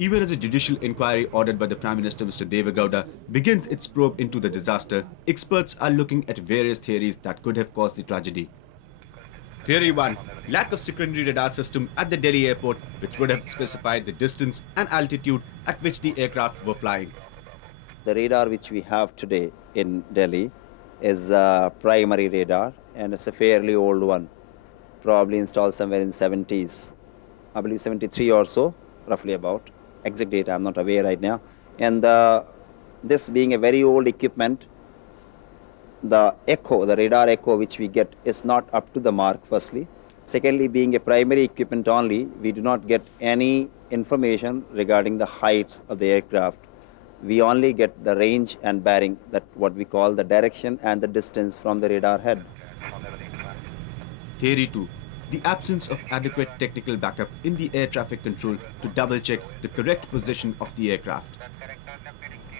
Even as a judicial inquiry ordered by the Prime Minister Mr. Devagowda begins its probe into the disaster, experts are looking at various theories that could have caused the tragedy. Theory 1. Lack of secondary radar system at the Delhi airport, which would have specified the distance and altitude at which the aircraft were flying. The radar which we have today in Delhi is a primary radar, and it's a fairly old one, probably installed somewhere in 70s. I believe 73 or so, roughly about. Exact data I'm not aware right now. And this being a very old equipment, the echo, the radar echo which we get is not up to the mark, firstly. Secondly, being a primary equipment only, we do not get any information regarding the heights of the aircraft. We only get the range and bearing, that what we call the direction and the distance from the radar head. Theory 2. The absence of adequate technical backup in the air traffic control to double-check the correct position of the aircraft.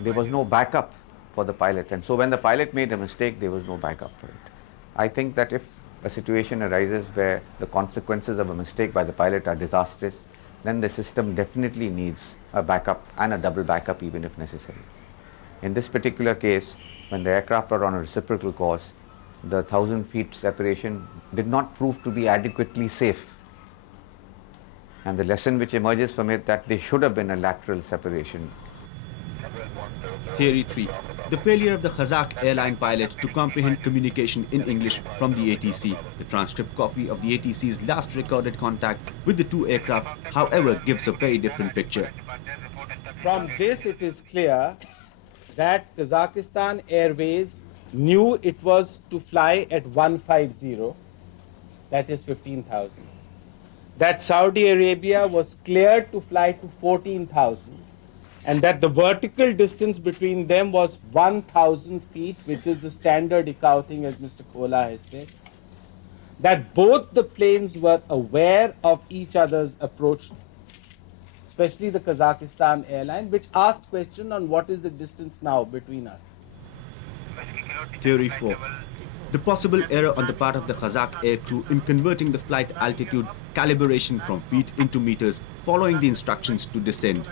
There was no backup for the pilot, and so when the pilot made a mistake, there was no backup for it. I think that if a situation arises where the consequences of a mistake by the pilot are disastrous, then the system definitely needs a backup and a double backup even if necessary. In this particular case, when the aircraft are on a reciprocal course, the 1,000 feet separation did not prove to be adequately safe. And the lesson which emerges from it that there should have been a lateral separation. Theory 3. The failure of the Kazakh airline pilot to comprehend communication in English from the ATC. The transcript copy of the ATC's last recorded contact with the two aircraft, however, gives a very different picture. From this, it is clear that Kazakhstan Airways knew it was to fly at 150, that is 15,000. That Saudi Arabia was cleared to fly to 14,000, and that the vertical distance between them was 1,000 feet, which is the standard accounting, as Mr. Kola has said. That both the planes were aware of each other's approach, especially the Kazakhstan airline, which asked question on what is the distance now between us. Theory 4. The possible error on the part of the Kazakh air crew in converting the flight altitude calibration from feet into meters following the instructions to descend.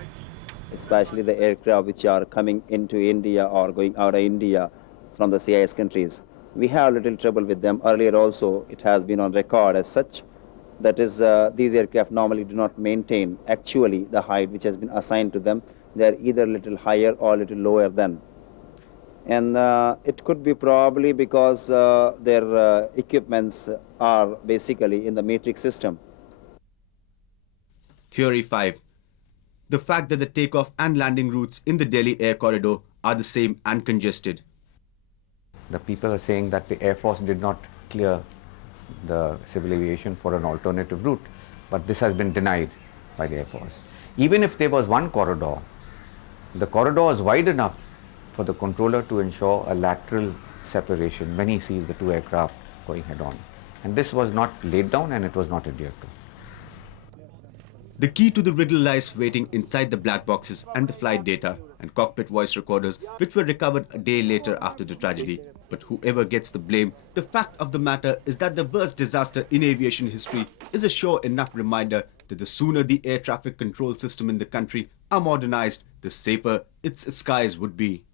Especially the aircraft which are coming into India or going out of India from the CIS countries. We have little trouble with them. Earlier also, it has been on record as such. That is, these aircraft normally do not maintain actually the height which has been assigned to them. They are either a little higher or a little lower than. And it could be probably because their equipments are basically in the matrix system. Theory 5. The fact that the takeoff and landing routes in the Delhi air corridor are the same and congested. The people are saying that the Air Force did not clear the civil aviation for an alternative route, but this has been denied by the Air Force. Even if there was one corridor, the corridor is wide enough for the controller to ensure a lateral separation when he sees the two aircraft going head-on. And this was not laid down and it was not adhered to. The key to the riddle lies waiting inside the black boxes and the flight data and cockpit voice recorders, which were recovered a day later after the tragedy. But whoever gets the blame, the fact of the matter is that the worst disaster in aviation history is a sure enough reminder that the sooner the air traffic control system in the country are modernized, the safer its skies would be.